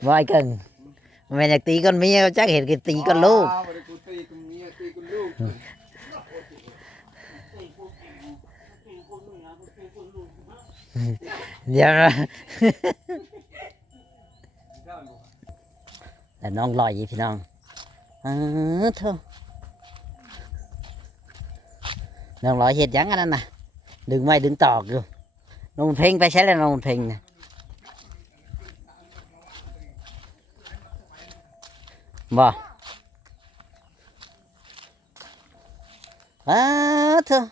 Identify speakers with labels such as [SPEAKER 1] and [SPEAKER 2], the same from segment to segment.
[SPEAKER 1] บ่ไอ้เกิงแม่อยากตีก้นเมียจักเห็นก็ตีก้นลูกเดี๋ยวนะแต่น้องลอยอยู่พี่น้องเท่าน้องลอยเห็ดยังอันนั้นน่ะดึงไม้ดึงตอกอยู่น้องเพลงไปใช้แล้วน้องเพลงนะบ่เท่า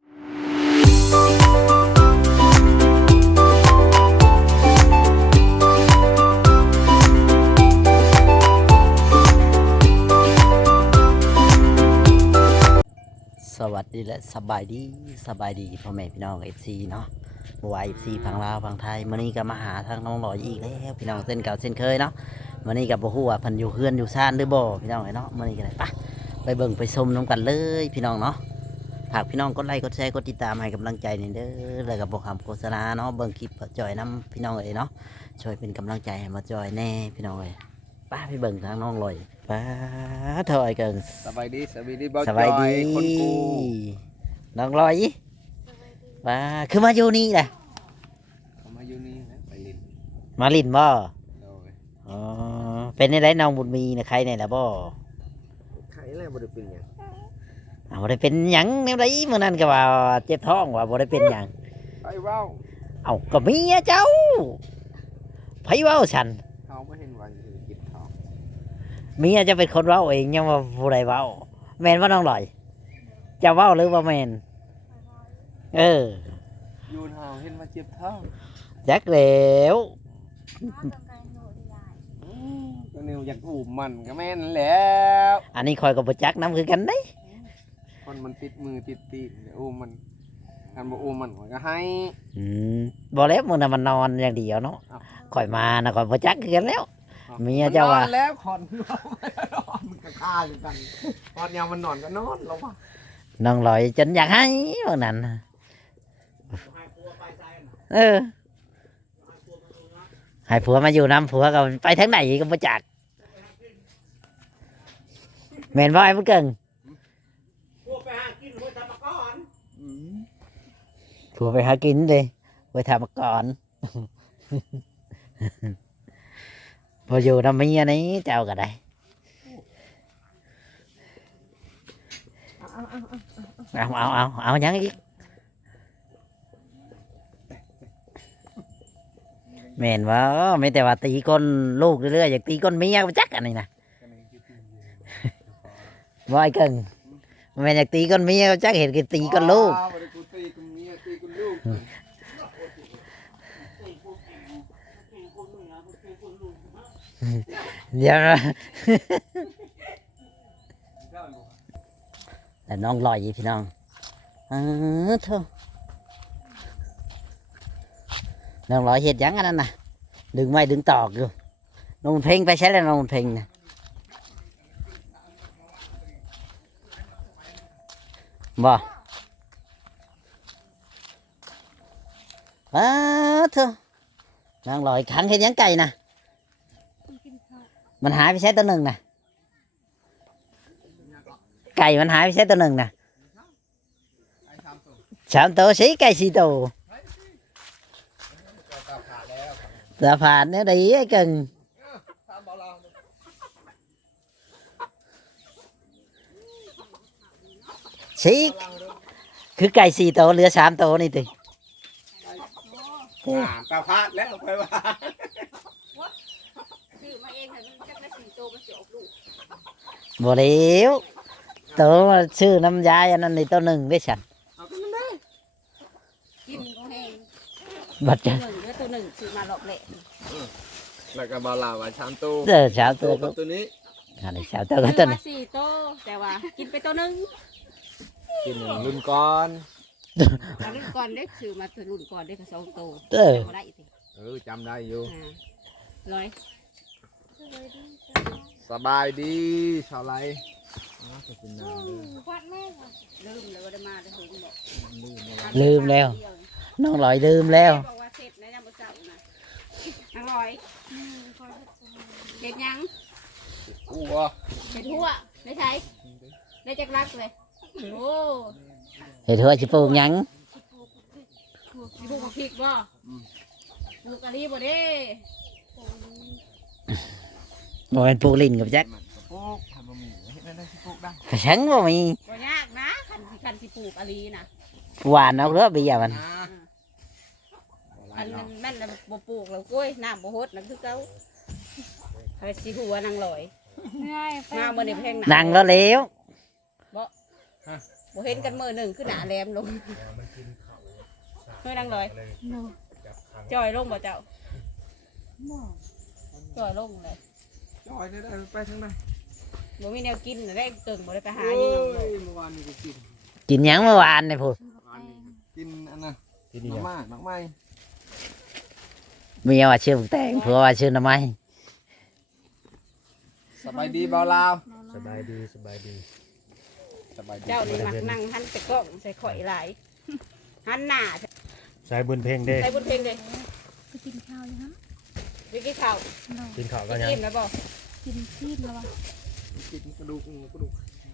[SPEAKER 1] สวัสดีและสบายดีพ่อแม่พี่น้องFCเนาะบัวFCฝั่งลาวฝั่งไทยมื้อนี้ก็มาหาทางน้องลอยอีกแล้วพี่น้องเส้นเก่าเส้นเคยเนาะมื้อนี้ก็บ่ฮู้ว่าเพิ่นอยู่เฮือนอยู่ซ่านหรือบ่พี่น้องเนาะมื้อนี้ก็ได้ไปเบิ่งไปชมน้ำกันเลยพี่น้องเนาะฝากพี่น้องกดไลค์กดแชร์กดติดตามให้กำลังใจนี่เด้อแล้วก็บ่คำโฆษณาเนาะเบิ่งคลิปจอยน้ำพี่น้องเนาะช่วยเป็นกำลังใจให้มาจอยแน่พี่น้องไปเบิ่งทางน้องลอยถอยกัน
[SPEAKER 2] สบายดีบ่
[SPEAKER 1] สบายดี
[SPEAKER 2] คนกู
[SPEAKER 1] น้องลอยคือมาอยู่นี่แหละ
[SPEAKER 2] มาอยู่นี่นะไปลิน
[SPEAKER 1] มาลินบ่
[SPEAKER 2] โดย
[SPEAKER 1] อ๋อเป็นในไรน้องบุญมีนะใครในละบ่
[SPEAKER 2] ใครแล้วบ่ได้เป็นหยัง
[SPEAKER 1] บ่ได้เป็นหยังแนวใดมื้อนั้นก็ว่าเจ็บท้องว่าบ่ได้เป็นหยัง
[SPEAKER 2] ไปเว้า
[SPEAKER 1] ก็เมียเจ้าไผเว้าฉัน
[SPEAKER 2] เขาบ่เห็นว่าสิกินข้าว
[SPEAKER 1] เมียจะเป็นคนเว้าเองยังว่าผู้ใดเว้าแม่นว่าน้องลอยจะเว้าหรือว่าแม่น
[SPEAKER 2] ยูนเฮาเห็นว่าเจ็บท้อง
[SPEAKER 1] จักแล้ว
[SPEAKER 2] ก็นิวอยากอุ้มมันก็แม่นแล้ว
[SPEAKER 1] อันนี้คอยกับบ่จักน้ำคือกันเด้
[SPEAKER 2] คนมันติดมือติดตีนอุ้มมันกันบ่อุ้มมันก็ให้
[SPEAKER 1] บ่แล้วมื้อนั้นมันนอนอย่างเดียวเนาะข่อยมานะข่อยบ่จักคือกันแล้วเมียเจ้าว่า
[SPEAKER 2] แล้วคอนนอนมันก็ฆ่าอยู่กันตอนยามมันนอนก็นอนลงว่า
[SPEAKER 1] น้องลอยจนอยากให้มื้อนั้นให้ผัวมาอยู่น้ำผัวก็ไปทางไหนก็บ่จักแม่นบ่ไอ้มันเก่งผัวไปหากินไว้ทำมาก่อนผัวไปหากินเลยไว้ทำมาก่อนพออยู่น้ำเมียนี้เจ้าก็ได้เอายังอีกแม่นว่าไม่แต่ว่าตีก้นลูกเรื่อยๆอยากตีก้นเมียไปจักอันนี้นะว่าไอ้เกิงแม่อยากตีก้นเมียจักเห็นก็ตีก้นลูกเดี๋ยวนะแต่น้องลอยอยู่พี่น้องเท่าน้องลอยเห็ดยังอันนั้นน่ะดึงไม้ดึงตอกอยู่น้องเพลงไปใช้แล้วน้องเพลงนะบ่เท่าน้องลอยขังเห็ดยังไก่นะมันหายไปใช้ตัวหนึ่งนะไก่มันหายไปใช้ตัวหนึ่งนะ3 ตัวสีไก่4 ตัวจะผ่านเนี่ยดีไอ้cầnสีคือไก่4 ตัวเหลือ3 ตัวนี่ติ
[SPEAKER 2] ตาพาดแล้วไปว่า
[SPEAKER 1] บ่เลี้ยวตัวชื่อน้ำยาอันนั้นนี่ตัวหนึ่งได้ฉัน
[SPEAKER 3] กินก็แห้ง
[SPEAKER 1] บัดจ้ะ
[SPEAKER 3] ตัวหนึ่งซื้อมาหลอกเละ
[SPEAKER 2] แล้วก็บาลาว่า3 ตัว
[SPEAKER 1] 3 ตัว
[SPEAKER 2] ตัวนี้
[SPEAKER 1] อันนี้3 ตัวก็ตัวนี้
[SPEAKER 3] 4 ตัวแต่ว่ากินไปตัวหนึ่ง
[SPEAKER 2] กินรุ่นก่อน
[SPEAKER 3] รุ่นก่อนได้ซื้อมาตัวรุ่นก่อนได้ก็2 ตัว
[SPEAKER 2] จำได้อยู่
[SPEAKER 3] ร้อย
[SPEAKER 2] สบายดีชาวไร
[SPEAKER 1] ลืมแล้วน้องลอยลืมแล้ว
[SPEAKER 3] อร่อยเฮ็ดหยัง
[SPEAKER 2] หัว
[SPEAKER 3] เฮ็ดหัวได้ใช้ได้จักรักเลยโอ้
[SPEAKER 1] เฮ็ดหัวสิปลูกหยัง
[SPEAKER 3] ปลูกบักพริกบ่ปลูกกะหรี่บ่เด้
[SPEAKER 1] บ่แม่นปลูกลิ้นกับจัก
[SPEAKER 2] มันกระโปกทำบะหมี่เฮ็ดได้สิปลูกได้
[SPEAKER 1] กระชังบ่มี
[SPEAKER 3] บ่ยากนะคันสิปลูกกะหรี่น่ะ
[SPEAKER 1] หวานเอาเด้อเบี้ยมัน
[SPEAKER 2] นะ
[SPEAKER 3] อันนั้นแม่นแล้วบ่ปลูกแล้วกล้วยน้ำบ่ฮดนั่นคือเก่าให้สิหัวนางลอยมาบ่ได้แพง
[SPEAKER 1] นั่งแล้วแล้ว
[SPEAKER 3] บ่เห็นกันมื้อหนึงคือหน้าแหลมลงเฮ้ยนางลอยจอยลงบ่เจ้าจอยลงเลย
[SPEAKER 2] จอยได้ไปทางไหน
[SPEAKER 3] บ่มีแนวกินน่ะได้เกิงบ่ได้ไปหา
[SPEAKER 2] โอ้
[SPEAKER 3] อยู่นางลอย
[SPEAKER 2] ยเมื่อวานนี่ก็กิน
[SPEAKER 1] กินหยังเมื่อวานนี่พูด
[SPEAKER 2] กินอันน่ะ
[SPEAKER 4] ที่นี่
[SPEAKER 2] น้ำมากน้ำไม้
[SPEAKER 1] เมียว่าชื่อบักแตงผัวว่าชื่อหน่อไม้
[SPEAKER 2] สบายดีเบาลาว
[SPEAKER 4] สบายดีสบายดี
[SPEAKER 2] สบายดี
[SPEAKER 3] เจ้านี่มักนั่งหันไปกล้องใส่ข่อยหลายหันหน้า
[SPEAKER 4] สายบุญเพลงเด้
[SPEAKER 3] ใส่บนเพลงเลย
[SPEAKER 5] ไปกินข้าวยังฮะ
[SPEAKER 3] วิกกี้ข้าว
[SPEAKER 5] เรา
[SPEAKER 4] กินข้าว
[SPEAKER 3] ไป
[SPEAKER 4] ก็ยัง
[SPEAKER 3] กินแล้วบ่
[SPEAKER 5] กินซีดแล้ววะ
[SPEAKER 2] กินกระดูกงูกระดูก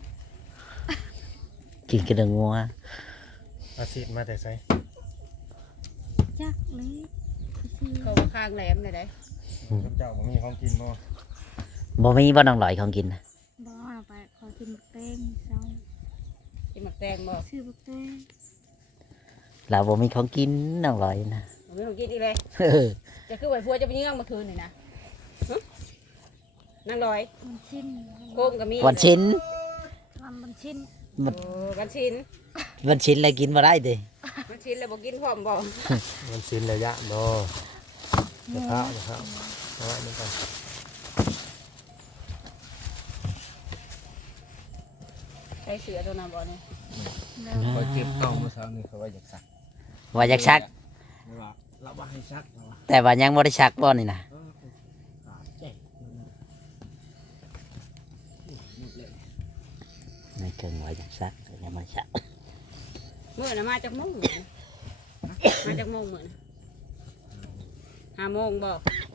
[SPEAKER 1] กินกระดูกงัว
[SPEAKER 4] อาศิษมาแต่ไส
[SPEAKER 5] จักเลยไปซื้อ
[SPEAKER 3] เขาข้างแหลมเลยได้
[SPEAKER 4] กับเจ้าบ่มีของกินบ่
[SPEAKER 1] บ่มีบ่น้องหลอยของกินน่ะ
[SPEAKER 5] บ่เอาไปขอกินบักเต้งเจ้า
[SPEAKER 3] กินหมักแตงบ่
[SPEAKER 5] ซื้อบักเต้ง
[SPEAKER 1] เราบ่มีของกินน้องหลอยนะ
[SPEAKER 3] ไม่ต้องกินอีกเลย
[SPEAKER 1] เออ
[SPEAKER 3] จะคือไหวพัวจะไปเยื่องเมื่อคืนนี่นะฮะนางลอย
[SPEAKER 5] มันชิ้น
[SPEAKER 3] โคมก็มี
[SPEAKER 1] วันชิ้น
[SPEAKER 5] มันชิ้น
[SPEAKER 3] โอ้วันชิ้น
[SPEAKER 1] วันชิ้นอะไรกินบ่ได้ติ
[SPEAKER 3] วันชิ้นแล้วบ่กินพร้อมบ่
[SPEAKER 4] มันสิ้นระยะบ่จะพระเอาไว้นี่ก่อน
[SPEAKER 3] ใส่เสือตัวนั้นบ่เนี่ย
[SPEAKER 5] แล้ว
[SPEAKER 2] คอยเก็บเต่าเมื่อเช้านี่เขาว่าอยากสัก
[SPEAKER 1] ว่าอยากชัก
[SPEAKER 2] ไม่ว่าเราว่าให้ชักเราว่า
[SPEAKER 1] แต่ว่ายังบ่ได้ชักบ่นี่นะ
[SPEAKER 2] ขาดเจ๊หมดเลย
[SPEAKER 1] ไม่เกินว่าอยากชักยังมาชัก
[SPEAKER 3] มื้อน่ะมาจากโมงมาจากโมงมื้อน่ะ5 โมงบ่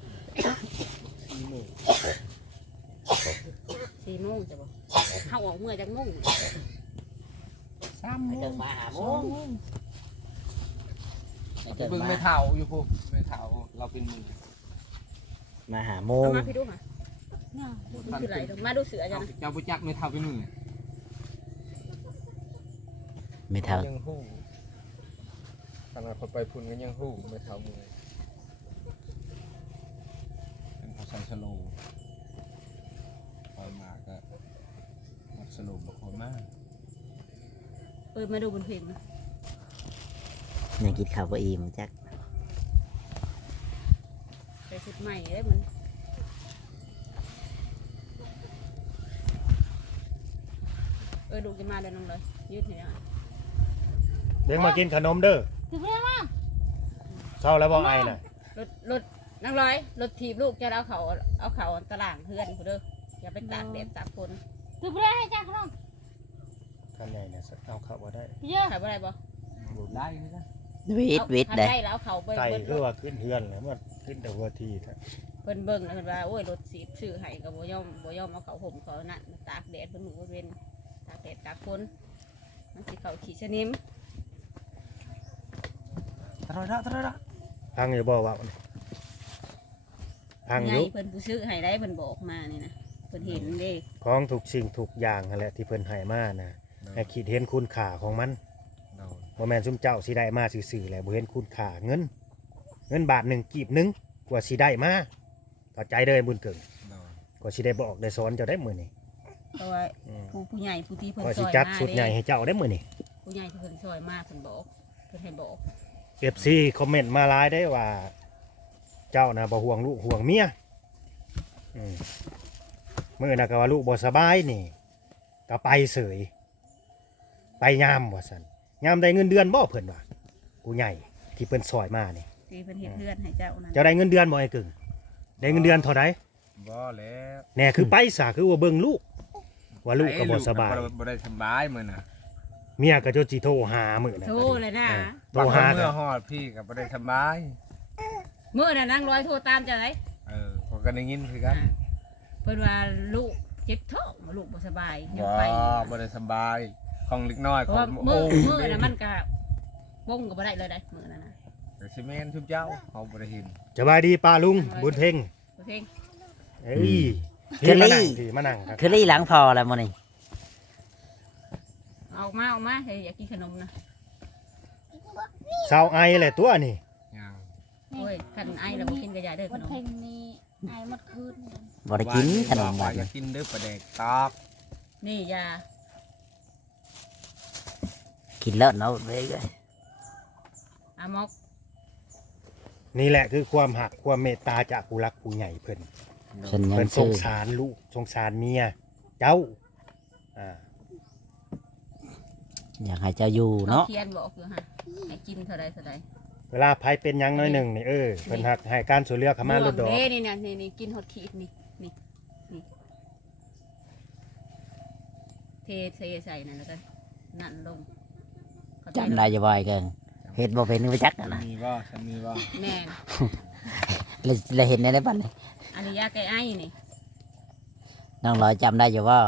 [SPEAKER 3] 4 โมงจ้ะบ่เฮาออกมื้อจากโมง
[SPEAKER 1] ไม่เกินมาหาโมงไม่เกิน
[SPEAKER 2] เบิ่ง
[SPEAKER 1] มา
[SPEAKER 2] ไม่เท่าอยู่พวกไม่เท่าเราเป็นมือ
[SPEAKER 1] มาหาโม
[SPEAKER 3] เอา
[SPEAKER 1] ง
[SPEAKER 3] มาพี่ดูค่ะ
[SPEAKER 5] เนี่ย
[SPEAKER 3] มันคืออะไรดอกมาดูเสือจ้ะนะ
[SPEAKER 2] เจ้าปุจักไม่เท่าเป็นมือ
[SPEAKER 1] ไม่เท่า
[SPEAKER 2] ยังหู้ขนาดคนไปพุ่นก็ยังหู้ไม่เท่ามือเป็นเขาใส่สโลว์คอยมาก็มัดสโลว์บอกคนมาก
[SPEAKER 3] มาดูบนเพลงนะ
[SPEAKER 1] ยังกินข้าวบ่อิ่มจัก
[SPEAKER 3] ใส่ชุดใหม่ได้เหมือนดูจะมาเดินลงเลยยืดเห็นยัง
[SPEAKER 4] เด็กมากินขนมเด้อ
[SPEAKER 5] ถึงแล้วมั้ง
[SPEAKER 4] เช้าแล้วบ่ไอน่ะ
[SPEAKER 3] รถนั่งร้อยรถถีบลูกจะเอาเขาตารางเพื่อนกูเด้ออย่าไปตากแดดตากฝน
[SPEAKER 5] ถึงแล้วให้จ้าขนม
[SPEAKER 4] คันใหญ่น่ะเอาเข้าบ่ได้
[SPEAKER 5] เยอะ
[SPEAKER 3] ขายอะไรบ่
[SPEAKER 2] ได้ไหมจ๊ะ
[SPEAKER 1] วิทย์ได้
[SPEAKER 3] ได้แล้วเขาเบิ้ง
[SPEAKER 4] ไก่
[SPEAKER 3] เบิ้ง
[SPEAKER 4] คือว่าขึ้นเฮือนแล้วมันขึ้นแต่หัวทีแท้
[SPEAKER 3] เบิ้งเบิ้งแล้วเพิ่นว่าโอ้ยรถสีซื้อให้กับบ่ยอมเอาเขาห่มเขานั่นตากแดดเพิ่นหนูเว้นตากแดดตากฝนมันสิเขาขี่ชนิม
[SPEAKER 2] ตะระตะระ
[SPEAKER 4] พังอยู่บ่ว่านี่พัง
[SPEAKER 3] ให
[SPEAKER 4] อ
[SPEAKER 3] ญ่
[SPEAKER 4] ยู่
[SPEAKER 3] เพิ่นผู้ซื้อให้ได้เพิ่นบอกมานี่นะเพิ่นเห็นเด้
[SPEAKER 4] ของทุกสิ่งทุกอย่างนั่นแหละที่เพิ่นให้มาน่ะให้คิดเห็นคุณค่าของมันบ่แม่นซุมเจ้าสิได้มาซื่อๆแหละบ่เห็นคุณค่าเงินบาทหนึ่งกีบหนึงกว่าสิได้มาเข้าใจเด้อบุญเกิงกว่าสิได้บอกได้สอนเจ้าได้มื้อนี้
[SPEAKER 3] เพราะว่า
[SPEAKER 4] อืม
[SPEAKER 3] ผู้ใหญ่ผู้ที่เพิ่น
[SPEAKER 4] กว่า
[SPEAKER 3] ซ
[SPEAKER 4] สิ
[SPEAKER 3] อย
[SPEAKER 4] จัด
[SPEAKER 3] มา
[SPEAKER 4] สุดใหญ่
[SPEAKER 3] เด้
[SPEAKER 4] ให้เจ้าได้มื้อนี้
[SPEAKER 3] ผู้ใหญ่ที่เพิ่นซอยมาเพิ่นบอกเพิ่นให้บอก
[SPEAKER 4] FC คอมเมนต์มาหลายได้ว่า เจ้าน่ะบ่ห่วงลูกห่วงเมียมื้อน่ะก็ว่าลูกบ่สบายนี่ก็ไปเสยไปยามว่าซั่นยามได้เงินเดือนบ่เพิ่นว่าผู้ใหญ่ที่เพิ่นซอยมานี่
[SPEAKER 3] ที่เพิ่นเฮ็ดเพื่อนให้เจ้านั่น
[SPEAKER 4] เจ้าได้เงินเดือนบ่ไอ้กึ่งได้เงินเดือนเท่าใด
[SPEAKER 2] บ่แล้ว
[SPEAKER 4] แน่คือไปซะคือว่าเบิ่งลูก ว่าลูกก็บ่สบาย
[SPEAKER 2] บ่ได้สบายมื้อน่ะ
[SPEAKER 4] เมียก็จนสิโทรหามื้อน่ะ
[SPEAKER 3] โทรเลยนะ
[SPEAKER 4] โทรหา
[SPEAKER 2] เมื่อฮอดพี่ก็บ่ได้สบาย
[SPEAKER 3] มื้อน่ะนั่งร้อยโทรตามจะไหน
[SPEAKER 2] เขาก็ได้ยินคือกัน
[SPEAKER 3] เพิ่นว่าลูกเจ็บท้องลูกบ่สบายยัง
[SPEAKER 2] บ่
[SPEAKER 3] ไป
[SPEAKER 2] บ่ได้สบายของเล็กน้อย
[SPEAKER 3] เพ
[SPEAKER 2] ข
[SPEAKER 3] ราะ
[SPEAKER 2] อง
[SPEAKER 3] ว่ามือน่ะมันก็บ่งก็บ่ได้เลยได้มือนั่นน่ะ
[SPEAKER 2] ก็สิแม่นทุกเจ้าเฮาบ่ได้เห็น
[SPEAKER 4] สบายดีป้าลุงบุญเพ่ง
[SPEAKER 3] เพลง
[SPEAKER 4] เอ้ยพี่มานั่งพี่มานั่งครับ
[SPEAKER 1] คือลี่หลังพอแล้วมื้อนี้
[SPEAKER 3] เอามาให้อยากกินขนมนะ
[SPEAKER 4] สาวไอแหละตัวนี่
[SPEAKER 2] ยัง
[SPEAKER 3] โอ้ยคันไอแล้วบ่กินก็อย่าเด้อข
[SPEAKER 5] วัน
[SPEAKER 3] นม
[SPEAKER 5] เพ็งนี้ไอหมดคืน
[SPEAKER 1] บ่ได้กินขนม
[SPEAKER 2] ว่า
[SPEAKER 1] บาด
[SPEAKER 2] อยา
[SPEAKER 1] นี้
[SPEAKER 2] กกินเด้อปลาแดกตอก
[SPEAKER 3] นี่ยา
[SPEAKER 1] กินเลิศเนาะเว้ยเอ้ย
[SPEAKER 3] อามอก
[SPEAKER 4] นี่แหละคือความหักความเมตตาจากผู้รักผู้ใหญ่เพิ่น
[SPEAKER 1] เพิ่นยั
[SPEAKER 4] เพิ่
[SPEAKER 1] ง
[SPEAKER 4] นส
[SPEAKER 1] ซื้
[SPEAKER 4] ง
[SPEAKER 1] อ
[SPEAKER 4] สารลูกสงสารเมียเจ้าอ่า
[SPEAKER 1] อยากให้เจ้าอยู่
[SPEAKER 3] เนาะ
[SPEAKER 1] เนาะ
[SPEAKER 3] เขียนบอกอยู่ฮะให้กินเท่าใด
[SPEAKER 4] เวลาไผเป็นหยังน้อยหนึ่งนี่เพิ่นหักให้การช่วยเหลือเขามาลดดอก
[SPEAKER 3] เด้นี่น่ะนี่กินฮอดขีดนี่เทใส่นั่นแล้วก็นั่นลงเข้าใจ
[SPEAKER 1] จำได้อยู่บ่อยเกินเฮ็ดบ่เป็นบ่จักอะนะ
[SPEAKER 2] มีบ่ฉันมีบ่
[SPEAKER 3] แม่น
[SPEAKER 1] เลยเห็นในบัดนี้
[SPEAKER 3] อันนี้ยาแก้ไอนี่
[SPEAKER 1] น้องลอยจำได้อยู่บ่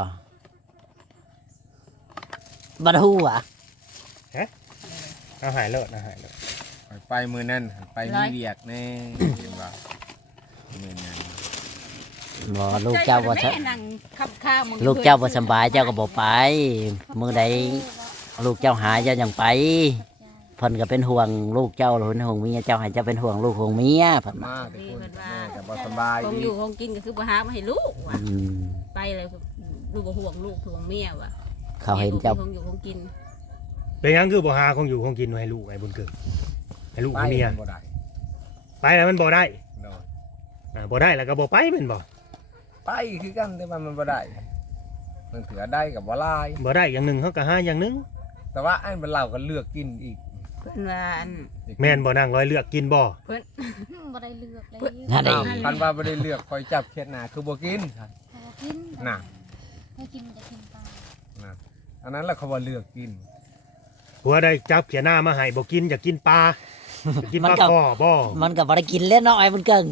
[SPEAKER 1] บ่ฮู้อ่ะ
[SPEAKER 4] เอาหายเลิศเอาหายเลิศ
[SPEAKER 2] ไปมื้อนั้นไปมีเวียกแน่เห็นบ่มื้อนั้น
[SPEAKER 1] บ่ลูกเจ้าบ่
[SPEAKER 3] แม่นั่งขับข้าวมึง
[SPEAKER 1] ลูกเจ้าบ่สำบายเจ้าก็บ่ไปมื้อใดลูกเจ้าหายเจ้ายังไปเพิ่นก็เป็นห่วงลูกเจ้าหรือเป็นห่วงเมียเจ้าให้เจ้าเป็นห่วงลูกห่วงเมียเพิ่นว่า
[SPEAKER 2] มาแต่คนแม่ก็บ่สบาย
[SPEAKER 3] คง
[SPEAKER 2] ดี
[SPEAKER 3] อยู่คงกินก็คือบ่หามาให้ลูกว่ะ
[SPEAKER 1] อืม
[SPEAKER 3] ไปเลยลูกบ่ห่วงลูกห่วงเมียว่ะ
[SPEAKER 1] เขาเห็นเจ้า
[SPEAKER 3] คงอยู่คงกิน
[SPEAKER 4] เป็นหยังคือบ่หาของอยู่ของกินไว้ให้ลูกไอ้บุญเกิดให้ลูกให้เมีย
[SPEAKER 2] บ่ได้
[SPEAKER 4] ไปแล้วมันบ่ได้
[SPEAKER 2] โดน
[SPEAKER 4] บ่ได้แล้วก็บ่ไปแม่นบ่
[SPEAKER 2] ไปคือกันแต่ว่ามันบ่ได้มันถือได้กับบ่ลาย
[SPEAKER 4] บ่ได้อย่างหนึงเขาก็หาอย่างหนึง
[SPEAKER 2] แต่ว่าไอ้มันเราก็เลือกกินอีก
[SPEAKER 3] เพิ่นว่าอัน
[SPEAKER 4] แม่นบ่นางร้อยเลือกกินบ่
[SPEAKER 5] บ่ได้เลือกเลย
[SPEAKER 1] นั่นเอ
[SPEAKER 2] อ้าง วคันว่าบ่ได้เลือกคอยจับเข็ดหน้าคือบ่กิน
[SPEAKER 5] พอกิน
[SPEAKER 2] น่ะ
[SPEAKER 5] ให้กินจะกินปลา
[SPEAKER 2] น่ะอันนั้นแหละเขาว่าเลือกกิน
[SPEAKER 4] ผัวได้จับเขียหน้ามาให้บ่กินอยากกินปลาอยากกินปลาคอบ่
[SPEAKER 1] มันก็บ่ได้กินเล่นเนาะไอ้มันเกิง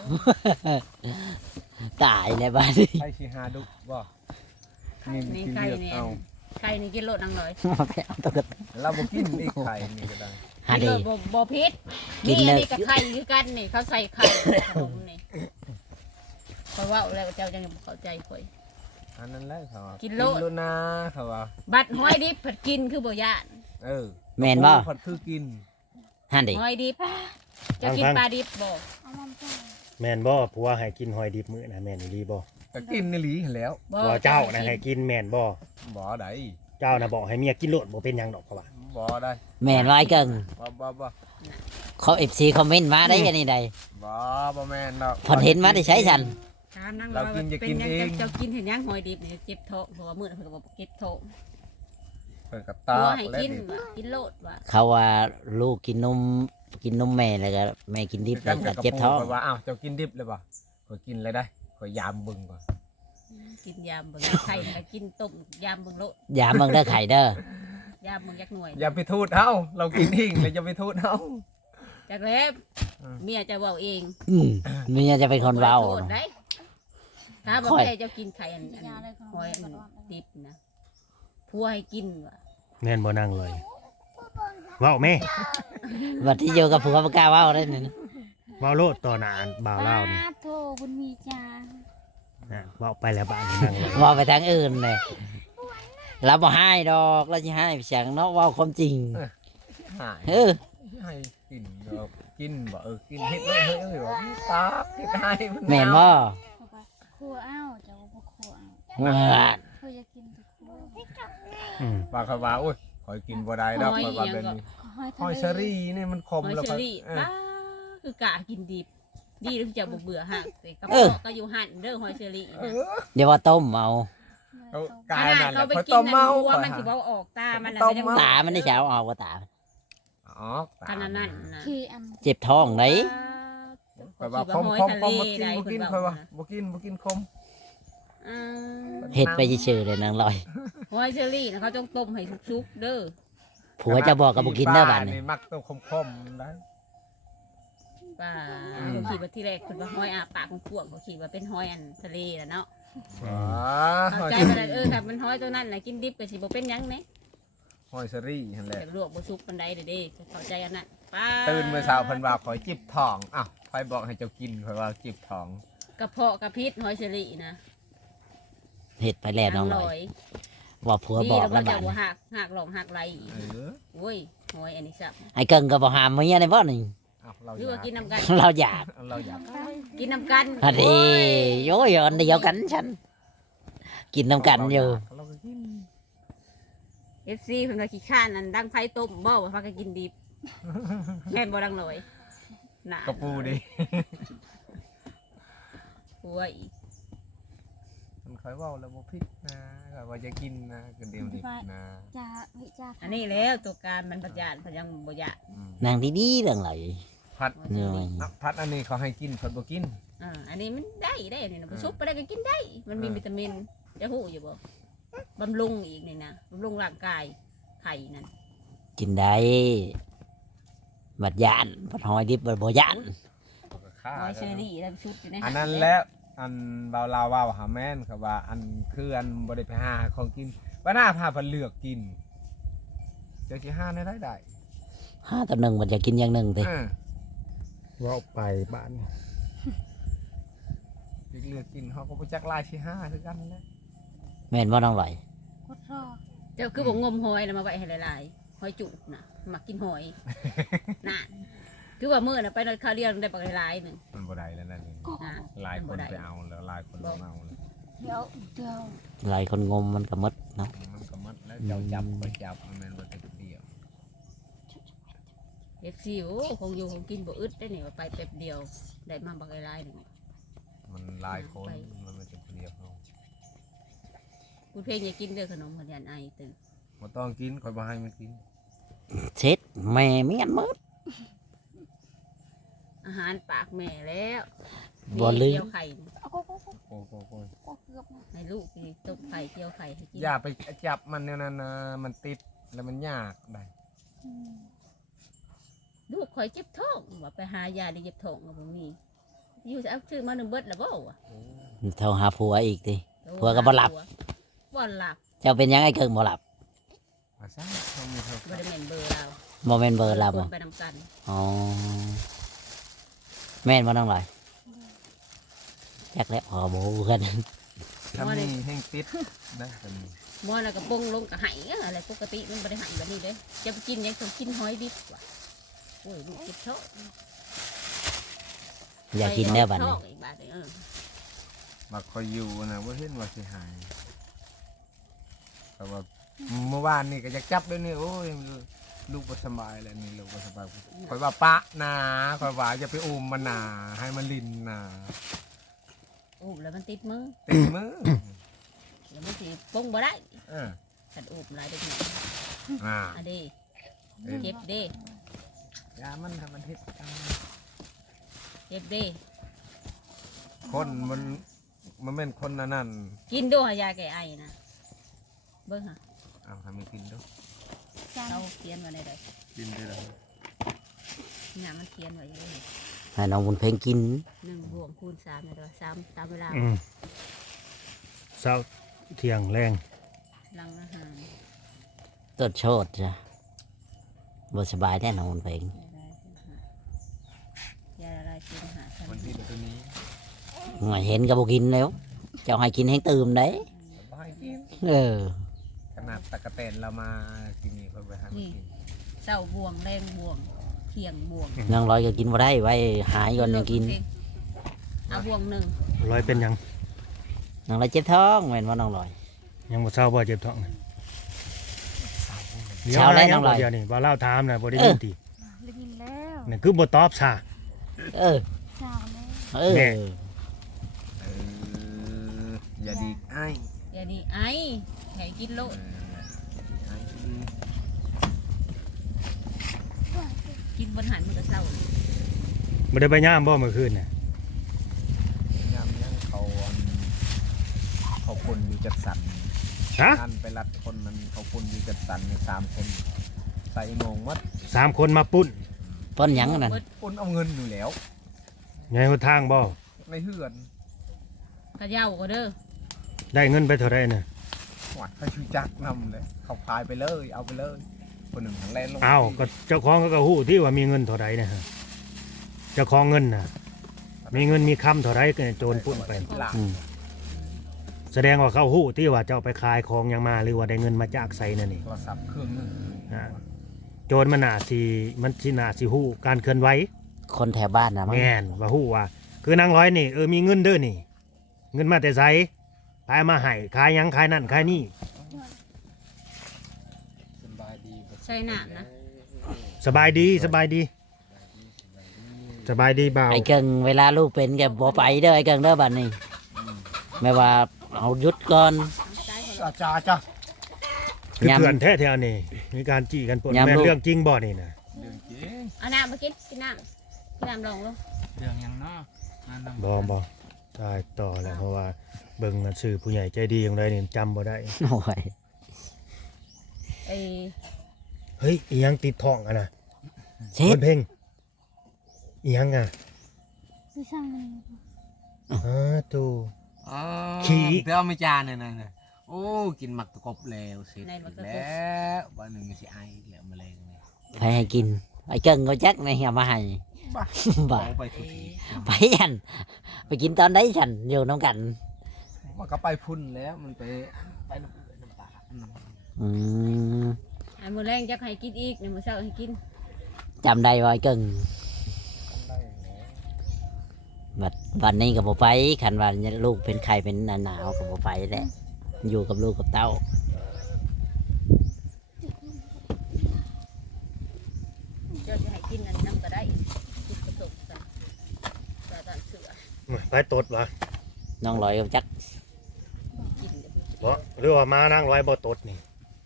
[SPEAKER 1] ตายแล้วบัดนี้
[SPEAKER 2] ไผสิหาดุบ่นี่
[SPEAKER 3] นี่
[SPEAKER 2] กิน
[SPEAKER 3] ไข่
[SPEAKER 2] เลือก
[SPEAKER 3] นี่
[SPEAKER 2] เอา
[SPEAKER 3] ไข่นี่กินโลดนังหน่อย
[SPEAKER 1] มาไปเอาตัวกัน
[SPEAKER 2] เราบ่กินอีกไข่นี่ก็ได้
[SPEAKER 1] หา
[SPEAKER 3] กิน
[SPEAKER 1] ดี
[SPEAKER 3] โลดบ่พิษ
[SPEAKER 1] กิ
[SPEAKER 3] นี่
[SPEAKER 1] น
[SPEAKER 3] อั
[SPEAKER 1] เลย
[SPEAKER 3] นนี้กับไข่คือกันนี่เขาใส่ไข่ขนมนี่เพราะว่าแล้วเจ้าจะยังบ่เข้าใจข่อย
[SPEAKER 2] อันนั้นแหละเขาว่า
[SPEAKER 3] กินโลด
[SPEAKER 2] นะเขาว่า
[SPEAKER 3] บัดห้อยดิบผัดกินคือบ่ย่าน
[SPEAKER 2] เออ
[SPEAKER 1] แม่นบ่
[SPEAKER 2] ผัดคือกิน
[SPEAKER 1] หันดิ
[SPEAKER 3] ห้อยดิบจะกินปลาดิบบ่
[SPEAKER 5] เอามันไป
[SPEAKER 4] แม่นบ่ผัวให้กินหอยดิบมื้อน่ะแม่นอีหลีบ่
[SPEAKER 2] ก็กินนี่หลีหั่นแหล้ว
[SPEAKER 3] บ่
[SPEAKER 4] ว่าเจ้าน่ะให้กินแม่นบ่
[SPEAKER 2] บ่ได้
[SPEAKER 4] เจ้าน่ะบอกให้เมียกินโลดบ่เป็นหยังดอกเขาว่า
[SPEAKER 2] บ่ได้
[SPEAKER 1] แม่นว่าไอ้เกิง
[SPEAKER 2] บ่
[SPEAKER 1] เขา FC คอมเมนต์มาได้กันนี่ใด
[SPEAKER 2] บ่แม่นดอก
[SPEAKER 1] เพิ่นเห็นมาได้ใช้ฉัน
[SPEAKER 3] ถามนั่ง
[SPEAKER 2] เรากินจะกินเอง
[SPEAKER 3] เจ้ากินเห็นยังหอยดิบนี่เจ็บท้องเพราะว่ามื้อนั้นเพิ่นก็บอกเจ็บท้อง
[SPEAKER 2] เพิ่นก็
[SPEAKER 3] ตั
[SPEAKER 2] ตาว ก
[SPEAKER 3] ให้
[SPEAKER 2] แล้ว
[SPEAKER 3] กิน
[SPEAKER 2] นี่
[SPEAKER 3] ว่ะกินโลดว่ะ
[SPEAKER 1] เขาว่าลูกกินนมแม่แล้วก็แม่กินดิบแล้วก็เจ็บท้อง
[SPEAKER 2] ข้ยว่าอ้าวเจ้ากินดิบเลยบ่ข่อยกินเลยได้ข่อยยามเบิ่งก่อน
[SPEAKER 3] กินยามเบิ่งไข่ก็กินต้มยามเบิ่งโลด
[SPEAKER 1] อย่ามึงเด้อไข่เด้อย
[SPEAKER 3] ามเบิ่งยักหน่วย
[SPEAKER 2] อย่าไปโทษเฮาเรากินเองเลยอย่าไปโทษเฮา
[SPEAKER 3] จากแล้ว
[SPEAKER 2] อืม
[SPEAKER 3] เมียจะเว้าเอง
[SPEAKER 1] เมียจะเป็นคนเว้า
[SPEAKER 3] โทษได้ถ้าบ่
[SPEAKER 1] ค่อย
[SPEAKER 3] แพ้เจ้ากินไข่อัน
[SPEAKER 5] ยาเลยของ
[SPEAKER 3] หอยอันดิบนะผัวให้กินว่ะ
[SPEAKER 4] แม่นบ่นั่งเลยเว้าแม่
[SPEAKER 1] บัดที่อยู่กับผัวบ่กล้าเว้าได้นี่
[SPEAKER 4] เว้าโลดต่อหน้าบ่าวลาวนี่
[SPEAKER 5] โทบุญมีจา
[SPEAKER 4] นะเว้าไปแล้วบ้านนี่นั่งเลย
[SPEAKER 1] เว้าไปทางอื่นเลยเราบ่ให้ดอกเราสิให้ไปเสียงเนาะเว้าความจริง
[SPEAKER 2] หาย
[SPEAKER 1] เออ
[SPEAKER 2] ให้กินเด้อกินบ่กินเฮ็ดเลยเฮ้ยเอ้ยบ่ตากเฮ็ดให้มัน
[SPEAKER 1] แม่นบ่
[SPEAKER 5] เขาก็ครัวอ้าวเจ้าบ่ครัวอ้าว
[SPEAKER 1] ว่า
[SPEAKER 5] เขาจะกินแต่ครัว
[SPEAKER 4] อืม
[SPEAKER 2] ว่าเขาว่าโอ้ยข่อยกินบ่ได้ดอกข่อยว่าแบบนี้
[SPEAKER 5] หอย
[SPEAKER 2] หอยเชอรี่นี่มันขม
[SPEAKER 3] หอย
[SPEAKER 2] แล้ว
[SPEAKER 3] เช
[SPEAKER 2] ก็
[SPEAKER 3] อรี่
[SPEAKER 2] เออ
[SPEAKER 3] ป้าคือกะกินดิบดีแล้วจะบ่เบื่อหักแต่กระ
[SPEAKER 1] เอ
[SPEAKER 3] เพาะ
[SPEAKER 1] อ
[SPEAKER 3] ก็อยู่หั่นเด้อหอยเชอรี่
[SPEAKER 2] เอ
[SPEAKER 3] นะ
[SPEAKER 2] อ
[SPEAKER 1] เดี๋ยวว่าต้มเอา
[SPEAKER 2] เอา
[SPEAKER 3] ข
[SPEAKER 2] กาย
[SPEAKER 3] นาด
[SPEAKER 2] นั่นแห
[SPEAKER 3] เขา
[SPEAKER 2] ละ
[SPEAKER 3] ไป
[SPEAKER 2] ข่อย
[SPEAKER 3] กิน
[SPEAKER 2] ต้ม
[SPEAKER 3] นั่น
[SPEAKER 2] เมา
[SPEAKER 3] หัว
[SPEAKER 2] ข่อย
[SPEAKER 3] มันสิ
[SPEAKER 2] หา
[SPEAKER 3] บ่ออกตามันน่ะ
[SPEAKER 2] ต้ม
[SPEAKER 3] ยัง
[SPEAKER 2] เมา
[SPEAKER 1] ตามันได้เช้าออกว่าตา
[SPEAKER 2] อ๋อ
[SPEAKER 3] ขนาดนั้นนะ
[SPEAKER 5] ขี้อัน
[SPEAKER 1] เจ็บท้องไหน
[SPEAKER 2] ข่อยว่าคม
[SPEAKER 3] หอย
[SPEAKER 2] คม
[SPEAKER 3] ทะ
[SPEAKER 2] ค
[SPEAKER 3] เล
[SPEAKER 2] มบ่กินบ่กิน
[SPEAKER 3] ได้
[SPEAKER 2] ข่อยว่า
[SPEAKER 3] เพิ่น
[SPEAKER 2] บ่กินคม
[SPEAKER 3] อ่า
[SPEAKER 1] เฮ็ดไปชื่อๆเลยนางลอย
[SPEAKER 3] หอยเชอรี่นะเขาต้องต้มให้สุกๆเด้อ
[SPEAKER 1] ผัวจะบอกกับบ่กินเด้อบัดนี้
[SPEAKER 2] นี่มักต้องคมๆได้
[SPEAKER 3] ว่าเขาคิดว่าที่แรกเพิ่นว่าห้อยอาปากของพวกเขาคิดว่าเป็นห้อยอันทะเลแหละเนาะ
[SPEAKER 2] อ๋อ
[SPEAKER 3] เข้าใจว่าถ้ามันห้อยตัวนั้นน่ะกินดิบก็สิบ่เป็นหยังแหน่
[SPEAKER 2] หอยสรี่นั่นแหละ
[SPEAKER 3] แต่ลวกบ่สุกปานใดเด้เข้าใจอันนั้นป้า
[SPEAKER 2] ตื่นเมื่อเช้าเพิ่นว่าขอจิบทองอ้าวใครบอกให้เจ้ากินเพิ่นว่าจิบทอง
[SPEAKER 3] กระเพาะกระพิษหอยเชอรี่นะ
[SPEAKER 1] เฮ็ดไปแล้วน้องลอย ว่าผัว
[SPEAKER 3] นี่
[SPEAKER 1] บอก
[SPEAKER 3] เรา
[SPEAKER 1] แล้ว
[SPEAKER 3] จะ
[SPEAKER 1] บาด
[SPEAKER 3] บ่
[SPEAKER 1] นี้
[SPEAKER 3] หักหลองหักไหลอีก
[SPEAKER 2] เออ
[SPEAKER 3] โอ้ยหอยอันนี้ซับ
[SPEAKER 1] ไอ้เกิงก็บ่หามเมียในบ่นี่
[SPEAKER 2] อ้าวเรา
[SPEAKER 3] หรือว่ากินน้ำกัน
[SPEAKER 1] เราอยาก
[SPEAKER 2] เราอยาก
[SPEAKER 3] กินน้ำกัน
[SPEAKER 1] อันนี้โอ้ยอันเดียวกันฉันกินน้ำกันอยู่
[SPEAKER 2] เราก็กิน
[SPEAKER 3] เอฟซีเพิ่นว่าขี้ข้านอันดังไผ่ต้มบ่ว่าพากันกินดิบแม่นบ่ดังหน่อยน่ะ
[SPEAKER 2] กระปูดิ
[SPEAKER 3] โอ้ย
[SPEAKER 2] มันคอยเว้าแล้วบ่ผิดนะก็ว่าจะกินนะก็เดียวดิบนะ
[SPEAKER 5] จ้าเฮ้ยจ้า
[SPEAKER 3] อันนี้แล้วตัวการมันปัญญาพยังบ่ยะ
[SPEAKER 2] อืม
[SPEAKER 1] นางดีๆเรื่องไหล
[SPEAKER 2] พัด
[SPEAKER 1] เหนื่อย
[SPEAKER 2] พัดอันนี้เขาให้กินเพิ่นบ่กิน
[SPEAKER 3] อันนี้มันได้นี่นะบ่ซุปไปได้ก็กินได้ มันมีวิตามินจะฮู้อยู่บ่บำรุงอีกนี่นะบำรุงร่างกายไข่นั่น
[SPEAKER 1] กินได้บัดยานบัดหอยดิบบัดบ่ยาน
[SPEAKER 2] ก็ฆ่า
[SPEAKER 3] หอยเชอรี่แล้วชุดอยู่ใน
[SPEAKER 2] อันนั้นแหล้วอันเบาลาวว่าหาแม่นครับว่าอันคืออันบ่ได้ไปหาของกินว่าหน้าพาเพิ่นเลือกกินเดี๋ยวสิหาในได้
[SPEAKER 1] 5 ต่อ 1มันจะกินอย่างหนึ่งติ
[SPEAKER 4] เว้าไปบ้าน
[SPEAKER 2] เลือกกินเขาก็บ่จักลายสิหาคือกันแหละ
[SPEAKER 1] แม่นบ่น้องลอย
[SPEAKER 5] กดรอ
[SPEAKER 3] เจ้าคือบ่งมหอยนะมาไว้ให้หลายๆหอยจุกน่ะมักกินหอยน่ะคือว่ามื้อน่ะไปนอนข้าวเรียนได้ปักหลายๆนึง
[SPEAKER 2] มันบ่ได้แล้วนั่นเอง
[SPEAKER 3] นะ
[SPEAKER 2] หลายคนไปเอาแล้วหลายคนลงเอาแล้ว
[SPEAKER 5] เดี๋ยวเดี๋ยว
[SPEAKER 1] หลายคนงมมันก็หมดเนาะ
[SPEAKER 2] มันก็มัดแล้วเจ้าจับก็จับมันแม่นว่าแต่เดียว
[SPEAKER 3] เอฟซีโอ้คงอยู่คงกินบ่อึดได้นี่ว่าไปแป๊บเดียวได้มาบักหลายๆนึง
[SPEAKER 2] มันหลายคนมันไม่ใช่เดียวเขา
[SPEAKER 3] คุณเพลงอย่ากินเด้อขนมกันยันไอตื่น
[SPEAKER 2] บ่ต้องกินคอยบ่ให้มันกิน
[SPEAKER 1] เช็ดแม่เมียนหมด
[SPEAKER 3] อาหารปากแม่แล้ว
[SPEAKER 1] บ่ลืม
[SPEAKER 3] เกี่ยวไข่นี่
[SPEAKER 5] เอาก็
[SPEAKER 2] โอ้โห
[SPEAKER 5] เกือบนะ
[SPEAKER 3] ให้ลูกกินต้มไข่เกี่ยวไข่ให้กิน
[SPEAKER 2] อย่าไปจับมันเนี่ยนะมันติดแล้วมันยากได้
[SPEAKER 5] อืม
[SPEAKER 3] ลูกคอยเจ็บท้องว่าไปหายาได้เจ็บท้องกับผมนี่อยู่จะเอาชื่อมาหนึ่งเบิดแล้วบ่วะ
[SPEAKER 1] โทรหาผัวอีกติ ผัวก็บ่หลับ
[SPEAKER 3] บ่หลับ
[SPEAKER 1] เจ้าเป็นยังไงเกิงบ่หลับ
[SPEAKER 2] มาซะเขามีเท่า
[SPEAKER 3] บ่ได้แม่นเบอร์เรา
[SPEAKER 1] บ่แม่นเบอร์เราบ่
[SPEAKER 3] คนไปนำกัน
[SPEAKER 1] อ๋อแม่นบ่น้องลอยจักแล้วอ๋อบ่ฮู้กัน
[SPEAKER 2] ถ้ามีแห้งติดนะเป็น
[SPEAKER 3] มอน่ะก็ปงลงกับไหอะไรปกติมันบ่ได้ไหแบบนี้เด้จะไปกินหยังต้องกินหอยดิบว่ะโอ้ยลูกเจ็บท้อง
[SPEAKER 1] อยากกินแน่บัด
[SPEAKER 3] ท้
[SPEAKER 1] นี้
[SPEAKER 3] องอีกบาดนี้
[SPEAKER 2] บักคอยอยู่นะว่าเห็นว่าสิหายแต่ว่าเมื่อวานนี่ก็จะจับด้วยนี่โอ้ยลูกบ่สบายแล้วนี่ลูกบ่สบายคอยว่าปะนาคอยว่าอย่าไปอุ้มมันนาให้มันลินนา
[SPEAKER 3] อูบแล้วมันติดมือ
[SPEAKER 2] ติดมือ
[SPEAKER 3] แล้วมันสิปงบ่ได้
[SPEAKER 2] เออ
[SPEAKER 3] ขันอูบหลายเด็กหน่อย
[SPEAKER 2] อ่า
[SPEAKER 3] อันนี้เจ็บเด้
[SPEAKER 2] ยามันทำมันเฮ็ดจัง
[SPEAKER 3] เจ็บเด้
[SPEAKER 2] คนมันเป็นคนนั่น
[SPEAKER 3] กินด้วยยาแก้ไอนะเบิ่งฮะ
[SPEAKER 2] เอาทำมันกินด้วย
[SPEAKER 5] จ้า
[SPEAKER 3] เราเขียนไว้ในใด
[SPEAKER 2] กินได้แล้ว
[SPEAKER 3] เนี่ยมันเขียนไว้อย่างนี้
[SPEAKER 1] ให้น้องบุญเพ็งกิน
[SPEAKER 3] 1 บวกคูณ 3เนี่ยเด้อ3ตามเวลา
[SPEAKER 4] อืมเช้าเที่ยงแรง
[SPEAKER 3] หลังอาหาร
[SPEAKER 1] ตดโชดจ้ะบ่สบายแน่น้องบุญเพ็ง
[SPEAKER 3] ยาละลายกินอาหารชั้น
[SPEAKER 2] วันที่ตัวนี้
[SPEAKER 1] ไม่เห็นก็บ่กินแล้ว เจ้าให้กินให้ตื่มได้
[SPEAKER 2] บ่ให้กิน
[SPEAKER 1] เออ
[SPEAKER 2] ขนาดตะกะแตนเรามากินนี่คนไปให้มันกิน
[SPEAKER 3] เช้าบวงแรงบวงเที่ยงบวง
[SPEAKER 1] น้องลอยก็กินบ่ได้ไว้หายก่อนยังกิน
[SPEAKER 3] เอาบวงหนึ่ง
[SPEAKER 4] ร้อยเป็นหยัง
[SPEAKER 1] น้องลอยเจ็บท้องแม่นว่าน้องลอย
[SPEAKER 4] ยังบ่เศร้าบ่เจ็บท้อง
[SPEAKER 1] เช้าแล้วน้องลอย
[SPEAKER 4] เดี๋ยวนี่บ่เล่าถามนะบ่ได้ยินติ
[SPEAKER 5] ได้ยินแล้ว
[SPEAKER 4] นี่คือบ่ตอบซะ
[SPEAKER 1] เออ
[SPEAKER 5] เช้าแล้ว
[SPEAKER 1] เออ
[SPEAKER 4] แน่
[SPEAKER 2] เอออย่าดีไอ้
[SPEAKER 3] เดี๋ยวนี้ไอให้กินโลด
[SPEAKER 2] ไอ้
[SPEAKER 3] กินบนหันมันก็เศร้า
[SPEAKER 4] บ่ได้ไปย่ามบ่เมื่อคืนน่ะ
[SPEAKER 2] ยามยังเขาคนอยู่จัดสรร
[SPEAKER 4] ฮะ
[SPEAKER 2] นั่นไปรัดคนนั้นเขาคนอยู่จัดสรรใน3 คนใส่โมงมัด
[SPEAKER 4] 3 คนมาปุ้น
[SPEAKER 1] ป้อนหยังกันนั่น
[SPEAKER 2] คนเอาเงินอยู่แล้ว
[SPEAKER 4] ไงหนทางบ่
[SPEAKER 2] ในเฮือน
[SPEAKER 3] กระเหย้าก็เด้อ
[SPEAKER 4] ได้เงินไปเท่าไรน่ะ
[SPEAKER 2] หวัดให้ชูจักนำเลยเขาพายไปเลยเอาไปเลยคนหนึ่งทั้งแลนลง
[SPEAKER 4] อ้าวก็เจ้าของเขาก็ฮู้ที่ว่ามีเงินเท่าไรนะฮะเจ้าของเงินน่ะมีเงินมีคำเท่าไรก็โจรปุ้นไป
[SPEAKER 2] หลัก
[SPEAKER 1] อืม
[SPEAKER 4] แสดงว่าเขาฮู้ที่ว่าเจ้าไปขายของหยังมาหรือว่าได้เงินมาจากไสนั่นนี่
[SPEAKER 2] โทรศัพท์เครื่องหนึง
[SPEAKER 4] อ่า โจรมันน่าสิน่าสิฮู้การเคลื่อนไหว
[SPEAKER 1] คนแถวบ้านนะมั้ง
[SPEAKER 4] แม่นว่าฮู้ว่า คือนางร้อยนี่มีเงินเด้อนี่ เงินมาแต่ไสพายมาให้ขายหยังขายนั่นขายนี่
[SPEAKER 3] ใช่หนามนะ
[SPEAKER 4] สบายดีสบายดีสบายดีเบา
[SPEAKER 1] ไอ้เกิงเวลาลูกเป็นแกบ่ไปเด้อไอ้เกิงเด้อบัดนี้ไม่ว่าเอาหยุดก่อน
[SPEAKER 2] อาจารย์จ้ะ
[SPEAKER 4] คือ
[SPEAKER 1] ย้ำ
[SPEAKER 4] เพื่อนแท้ๆนี่มีการจี้กันปน
[SPEAKER 1] ย้ำ
[SPEAKER 4] แม่น
[SPEAKER 1] ลูก
[SPEAKER 4] เรื่องจริงบ่นี่นะ
[SPEAKER 2] เรื่องจริง
[SPEAKER 3] เอาน้ำมากินน้ำลองลูก
[SPEAKER 2] เรื่องยังเนาะงานนำ
[SPEAKER 4] บ่ตายต่อแล้วเพราะว่าเบิ่งน่ะชื่อผู้ใหญ่ใจดีอย่างไรนี่จำบ่ได้
[SPEAKER 1] โอ้ย
[SPEAKER 3] ไอ้
[SPEAKER 4] เฮ้ยอีหยังติดท้องอ่ะนะ
[SPEAKER 1] เช็ด
[SPEAKER 4] เพิ่นเพ่งอีหยังอ่ะ
[SPEAKER 5] ไม่ใช่เลย
[SPEAKER 4] ตู
[SPEAKER 2] อ๋อ
[SPEAKER 4] ขี้
[SPEAKER 2] เดี๋ยวไม่จานเนี่ยนะโอ้กินหมักตะกบแล้วเสร็จแล้ววันหนึ่งสิไอแล้วแมลงเนี่ย
[SPEAKER 1] ไปให้กินไอ้เกิงก็จักในเอามาให้
[SPEAKER 2] บ้า
[SPEAKER 1] บ่า
[SPEAKER 2] เอาไปทุกที
[SPEAKER 1] ไปยันไปกินตอนไหนฉันอยู่น้ำกัน
[SPEAKER 2] มันก็ไปพุ่นแล้วมันไปน้ำตาน้ำ
[SPEAKER 1] อืม
[SPEAKER 3] ไอ้มือแรงจะให้กินอีกเนี่ยมือเช้าให้กิน
[SPEAKER 1] จำได้ว่าไอ้เกิงวันนี้ก็บ่ไปคันว่าลูกเป็นไข้เป็นหนาวก็บ่ไปแหละอยู่กับลูกกับเต้า
[SPEAKER 3] เจ้าจะให้กินอันน้ำก็ได้กินผสมกันแต่ตอนเสือ
[SPEAKER 4] ไปตดวะ
[SPEAKER 1] น้องลอยก็จัก
[SPEAKER 3] กิน
[SPEAKER 4] บ่หรือว่ามานั่งร้อยบ่ตดนี่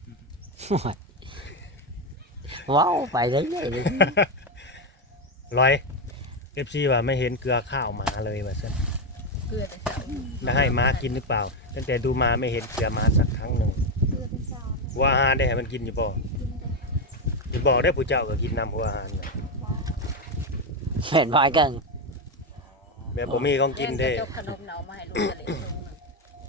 [SPEAKER 1] ว้าวไปเรื่อยๆเลย
[SPEAKER 4] ร้อย FC ว่าไม่เห็นเกลือข้าวหมาเลยว่าซั่น
[SPEAKER 3] เกลือแต่เช้า
[SPEAKER 4] แล้วให้ม้ากินหรือเปล่า ตั้งแต่ดูมาไม่เห็นเกลือม้าสักครั้งหนึง
[SPEAKER 5] เลือดเป็นสาว
[SPEAKER 4] ว่าอาหารได้ให้มันกินอยู่บ่
[SPEAKER 5] กินได้
[SPEAKER 4] อย่าบอกได้ผู้เจ้าก็กินน้ำหัวอาหารน่ะ
[SPEAKER 1] เห็นว่าไอ้เกิง
[SPEAKER 4] แบบบ่มีของกินเด้
[SPEAKER 3] เจ้าขนมเหนามาให้ลูกทะเลลงน่ะ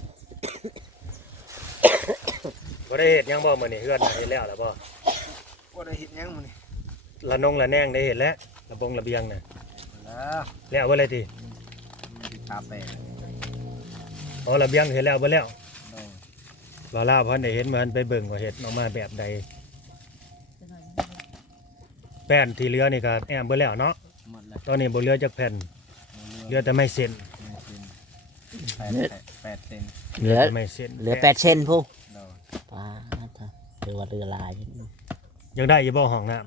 [SPEAKER 4] บ่ได้เฮ็ดหยังบ่มื้อนี้เฮือนน่ะเฮ็ดแล้วล่ะบ่
[SPEAKER 2] ก็ได้เห็นยังมันนี่
[SPEAKER 4] ละนงละแนงได้เฮ็ดแล้วระบงระเบียงน่ะ
[SPEAKER 2] แล้ว
[SPEAKER 4] แล้วบ่เลยติ
[SPEAKER 2] มันตาแปะ
[SPEAKER 4] อ๋อระเบียงเฮ็ดแล้วบ่แล้ว
[SPEAKER 2] โดน
[SPEAKER 4] บ่ลาวเพิ่นได้เห็นมันไปเบิ่งว่าเฮ็ดออกมาแบบใด
[SPEAKER 3] จะหน่อย
[SPEAKER 4] แป้นที่เหลือนี่ก็แอมเบิดแล้วเนาะ
[SPEAKER 2] หมดแล้ว
[SPEAKER 4] ตอนนี้บ่เหลือจักแผ่นเหลือแต่ไม้เส้น
[SPEAKER 2] 8 เซน
[SPEAKER 1] เหลือ
[SPEAKER 4] ไม้เส้น
[SPEAKER 1] เหลือ8 เซนผู้
[SPEAKER 2] โดน
[SPEAKER 1] ป้าดหรือว่าเรือลาย
[SPEAKER 4] ยังได้อยู่บ่ห้องน้ำ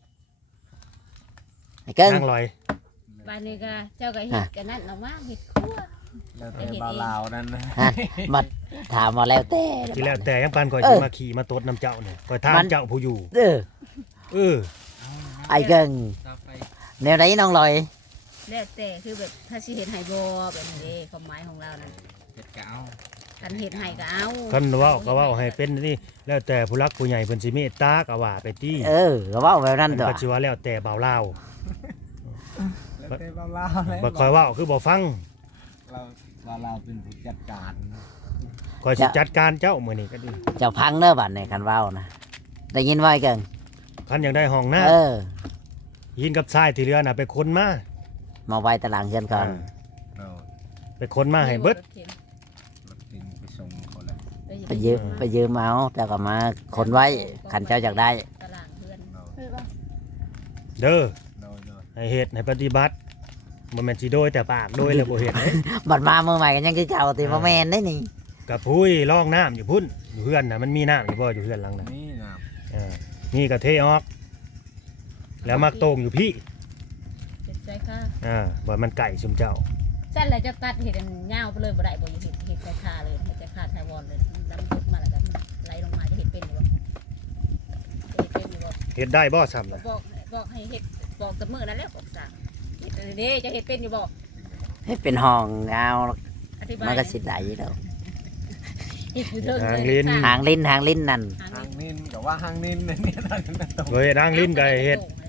[SPEAKER 1] ไอ้เกิง
[SPEAKER 4] นั่งลอย
[SPEAKER 3] บ้านนี้ก็เจ้าก็เห็ดกันนั่นออกมาเห็ดคั่ว
[SPEAKER 2] แล้วแต่บาวลาวนั่นนะ
[SPEAKER 1] ฮะมาถามมาแล้วแต่
[SPEAKER 4] ที่แล้วแต่ยังปานข่อยสิมาขี่มาตดน้ำเจ้าเนี่ยข่อยถามเจ้าผู้อยู่
[SPEAKER 1] เออ
[SPEAKER 4] เออ
[SPEAKER 1] ไอ้เกิง
[SPEAKER 2] ต่อไป
[SPEAKER 1] แนวไหนน้องลอย
[SPEAKER 3] แล้วแต่คือแบบถ้าสิเห็ดไห่บอแบบนี้เด้ความหมายของเรานั่น
[SPEAKER 2] เห็ดกะเอา
[SPEAKER 3] กันเห็ดไห่ก็เอา
[SPEAKER 4] คันเว้าก็เว้าให้เป็นนี่แล้วแต่ผู้รักผู้ใหญ่เพิ่นสิเมตตาก็ว่าไปติ
[SPEAKER 1] เออก็เว่าแบบนั้น
[SPEAKER 4] มัน
[SPEAKER 1] ตัว
[SPEAKER 4] ก็สิว่าแล้วแต่บ่าวลาว
[SPEAKER 2] แล้วแต่บาวลาวแล้ว
[SPEAKER 4] บ่ค่อยเว้าคือบ่ฟัง
[SPEAKER 2] เราบาวลาวเป็นผู้จัดการ
[SPEAKER 4] ข่อยสิจัดการเจ้ามื้อนี้ก็ดี
[SPEAKER 1] เจ้าพังเด้อบัดในคันเว้านะได้ยินว่าไอ้เกิง
[SPEAKER 4] คันอยากได้ห้องน้า
[SPEAKER 1] เออ
[SPEAKER 4] ยินกับทรายที่เหลือน่ะไปคนมา
[SPEAKER 1] มาไว้ตารางเงินก่อน
[SPEAKER 2] โดน
[SPEAKER 4] ไปคนมาให้เบิด
[SPEAKER 2] รถตินไปส่งเขาแล้ว
[SPEAKER 1] ไปยืมเอาแต่ก็มาคนไว้คันเจ้าอยากได้
[SPEAKER 3] ตารางเพื่อน
[SPEAKER 2] โดน
[SPEAKER 5] คือว่า
[SPEAKER 4] เด้อ
[SPEAKER 2] โดนโดน
[SPEAKER 4] ให้เฮ็ดให้ปฏิบัติบ่แม่นสิโดยแต่ปากโดยแล้วบ่เฮ็ด
[SPEAKER 1] บัดมาเมื่อใหม่กันยังคือเก่าติบ่แม่นได้นี่
[SPEAKER 4] กับพุ้ยร่องน้ำอยู่พุ่นอยู่เฮือนน่ะมันมีน้ำอยู่บ่อยู่เฮือนหลังน่ะ
[SPEAKER 2] นี่นะ
[SPEAKER 4] นี่ก็เทออก แล้วมักโต่งอยู่พี่
[SPEAKER 3] เป็นใจค่ะ
[SPEAKER 4] บ่มันไก่ซุมเจ้า
[SPEAKER 3] สั้นเลยจะตัดเห็ดอันยาวไปเลยบ่ได้บ่อยู่เห็ดใจคาเลยเห็ดใจคาไทยวอนเลยน้ำยุบมาแล้วก็ไหลลงมาจะเห็ดเป็นอยู่บ่เห็ดเป็นอยู่บ่
[SPEAKER 4] เฮ็ดได้บ่ซ้ำน่ะ
[SPEAKER 3] บอกให้เห็ดบอกกับมือนั่นแหละบอกสั่งเห็ดอันนี้จะเห็ดเป็นอยู่บ่
[SPEAKER 1] ให้เป็นห้องเอา
[SPEAKER 3] อธิบาย
[SPEAKER 1] มันก็สิได้แล้ว
[SPEAKER 3] เห็ดอยู่เทิง
[SPEAKER 4] หาง
[SPEAKER 3] เลย
[SPEAKER 4] ลิ้น
[SPEAKER 1] หางลิ้นนั่น
[SPEAKER 2] หางนินกับว่าหางนินเนี่ยนั่นตรง
[SPEAKER 4] เฮ้ยนางลิ้นก็เฮ็ด
[SPEAKER 3] เป็นห้อง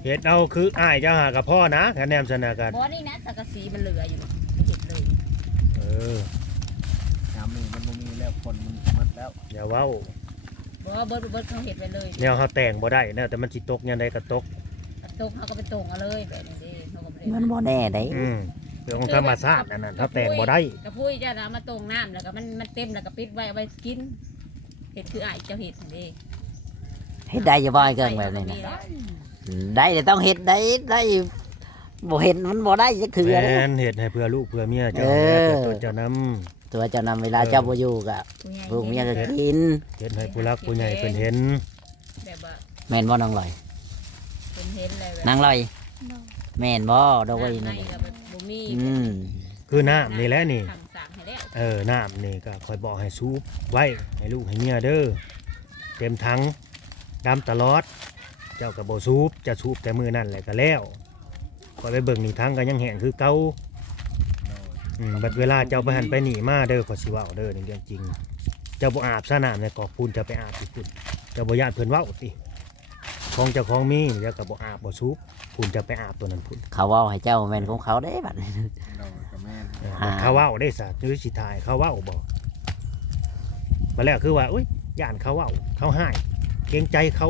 [SPEAKER 4] เฮ็ดเอาคืออ้ายเจ้าหากับพ่อนะคะแนนสนากัน
[SPEAKER 3] บ่นี่นะสังกะสีมันเหลืออยู่ไปเห็ดเลย
[SPEAKER 4] เออ
[SPEAKER 2] น้ำนี่มันบ่มีแล้วคนมันมัดแล้ว
[SPEAKER 4] อย่าเว้า
[SPEAKER 3] บ่เบิดเขาเห็ดไปเลย
[SPEAKER 4] แนวเฮาแต่งบ่ได้นะแต่มันสิตกยามใดก็ตก
[SPEAKER 3] ตกเขาก็ไปตรงเอาเลยแบบนี้เด้เขาก็บ่ได้
[SPEAKER 1] มันบ่แน่ได้
[SPEAKER 4] เรื่องของธรรมชาติอันนั้นเฮาแต่งบ่ได้
[SPEAKER 3] กระพุ้ยจะนะมาตรงน้ำแล้วก็มันเต็มแล้วก็ปิดไว้เอาไว้กินเห็ดคืออ้ายเจ้าเห็ดนี่เด้
[SPEAKER 1] เฮ็ดได้อย่าบ่ให้เกิงแบบนี้นะได้แต่ต้องเฮ็ดได้บ่เห็นมันบ่ได้จักเทื่อเด้
[SPEAKER 4] แม่นเฮ็ดให้เพื่อลูกเพื่อเมียเจ้า
[SPEAKER 1] เออ
[SPEAKER 4] เพื่อตัวเจ้านำ
[SPEAKER 1] ตัวเจ้านำเวลาเจ้าบ่อยู่ก็ลูกเมียก็กิน
[SPEAKER 4] เฮ็ดให้ผู้รักผู้ใหญ่เพิ่นเห็น
[SPEAKER 3] แบบว่า
[SPEAKER 1] แม่นบ่น้องลอย
[SPEAKER 3] เป็นเห็นเลยแบบ
[SPEAKER 1] นางลอย
[SPEAKER 5] โดย
[SPEAKER 1] แม่นบ่ดอกไว้
[SPEAKER 3] ใน
[SPEAKER 1] นี่
[SPEAKER 3] ก็แบบบ่มี
[SPEAKER 1] อืม
[SPEAKER 4] คือน้ำนี่แหละนี่
[SPEAKER 3] ทำสั่งให้แล้ว
[SPEAKER 4] น้ำนี่ก็คอยบอกให้ซูบไว้ให้ลูกให้เมียเด้อเต็มถังดำตลอด เจ้าก็บ่ซูบจะซูบแต่มือนั่นแหละก็แล้วคอยไปเบิ่งนี่ถังก็ยังแห้งคือเก่าบัดเวลาเจ้าไปหันไปหนีมาเด้อขอยสิเว้าเด้อนี่เรื่องจริง เจ้าบ่อาบสระน้ำในกอกปูนจะไปอาบที่พุ่นเจ้าบ่ญาติเพิ่นเว้าติของเจ้าของมีเจ้าก็บ่อาบบ่ซูบพุ่นจะไปอาบตัวนั้นพุ่น
[SPEAKER 1] เขาเว้าให้เจ้าแม่นของเขาเด้บัดนี้
[SPEAKER 2] เราก็แม่น
[SPEAKER 4] เขาเว้าได้ซะหรือสิถ่ายเขาเว้าบ่มาแล้วคือว่าอุ้ยย่านเขาเว้าเขาให้เกรงใจเขา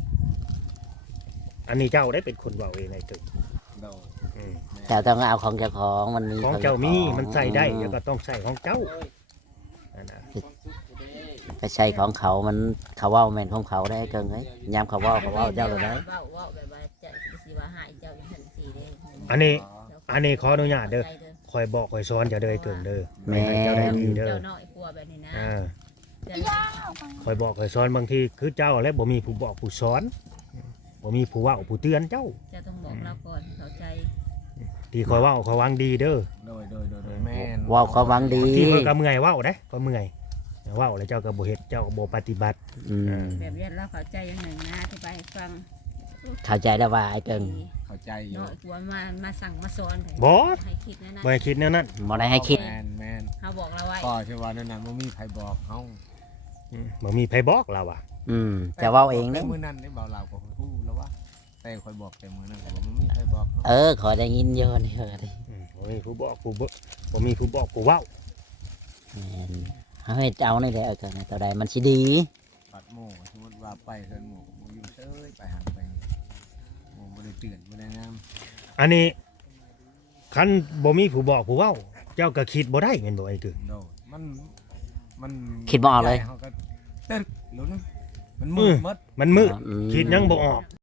[SPEAKER 4] อันนี้เจ้าได้เป็นคนเว้าเองไอ้ตึก
[SPEAKER 2] เรา
[SPEAKER 1] เจ้าต้องเอาของเจ้าของมันมี
[SPEAKER 4] ของเจ้ามีมันใส่ได้เจ้าก็ต้องใส่ของเจ้านั่นน่ะ
[SPEAKER 1] ไปใช้ของเขามันเขาเว้าแม่นของเขาได้เกิงเอ้ยยามเขาเว้าเจ้าเลยได้
[SPEAKER 3] เว้าแบบว่าจะสิว่าหายเจ้าอย่างนั้นสิเด้
[SPEAKER 4] อันนี้ขออนุญาตเด้อคอยบอกคอยสอนอย่าเด้อไอ้เกิงเด้อ
[SPEAKER 1] แม่
[SPEAKER 4] ให้เจ้าได้ดีเด้อ
[SPEAKER 3] เจ้าน้อยกลัวแบบนี้นะ
[SPEAKER 4] อ่า
[SPEAKER 3] จะ
[SPEAKER 4] คอยบอกคอยสอนบางทีคือเจ้าและบ่มีผู้บอกผู้สอนบ่มีผู้เว้าผู้เตือนเจ้า
[SPEAKER 3] จะต้องบอกเราก่อนเข้าใจ
[SPEAKER 4] ที่คอยเว้าคอยหวังดีเด้อ
[SPEAKER 2] โดยแม่น
[SPEAKER 1] เว้าเขาหวังดี
[SPEAKER 4] ที่เพิ่นก็เมื่อยเว้าเด้ก็เมื่อยเว้าแล้วเจ้าก็บ่เฮ็ดเจ้าก็บ่ปฏิบัติ
[SPEAKER 1] อืม
[SPEAKER 3] แบบนี้เราเข้าใจอย่างหนึ่งนะที่ไปฟัง
[SPEAKER 1] เข้าใจแล้วว่าไอ้เกิง
[SPEAKER 2] เข้าใจอยู่
[SPEAKER 3] น้อยกลัวมาสั่งมาสอน
[SPEAKER 4] บ่
[SPEAKER 3] ให้คิดนะนะ
[SPEAKER 4] บ่ให้คิดแนวนั้น
[SPEAKER 1] บ่ได้ให้คิด
[SPEAKER 2] แม่น
[SPEAKER 3] เขาบอกเราไว้
[SPEAKER 2] ก็ที่ว่านั่นน่ะบ่มีใครบอกเฮา
[SPEAKER 4] บ่มีไผบอกเราอ่ะ
[SPEAKER 1] อืมจะเว้าเอง
[SPEAKER 2] แต่
[SPEAKER 1] เด้
[SPEAKER 2] มื้อนั้นได้เบาเราก็ฮู้แล้วว่าแต่คอยบอกแต่มื้อนั้นก็บ่มีใครบอกเฮา
[SPEAKER 1] ขอได้ยินเยอะนี่ดิ
[SPEAKER 4] บ่มีผู้บอกผู้บ่บ่มีผู้บอกผู้เว้า
[SPEAKER 1] แม่นเฮาเฮ็ดเอานี่แหละเกิงตัวใดมันสิดี
[SPEAKER 2] ปัดหมู่สมมุติว่าไปเฮือนหมู่บ่อยู่เฉยไปหันไปหมู่บ่ได้เตือนบ่ได้นำ
[SPEAKER 4] อันนี้คันบ่มีผู้บอกผู้เว้า เจ้าก็คิดบ่ได้แม่นบ่ไอ้กึ
[SPEAKER 2] โดดมัน
[SPEAKER 1] คิดบ่ออกเลย
[SPEAKER 2] ใจเขาก็ตึกหลุนมันมืดมด
[SPEAKER 4] มันมืด
[SPEAKER 1] อืม
[SPEAKER 4] คิดยังบ่ออก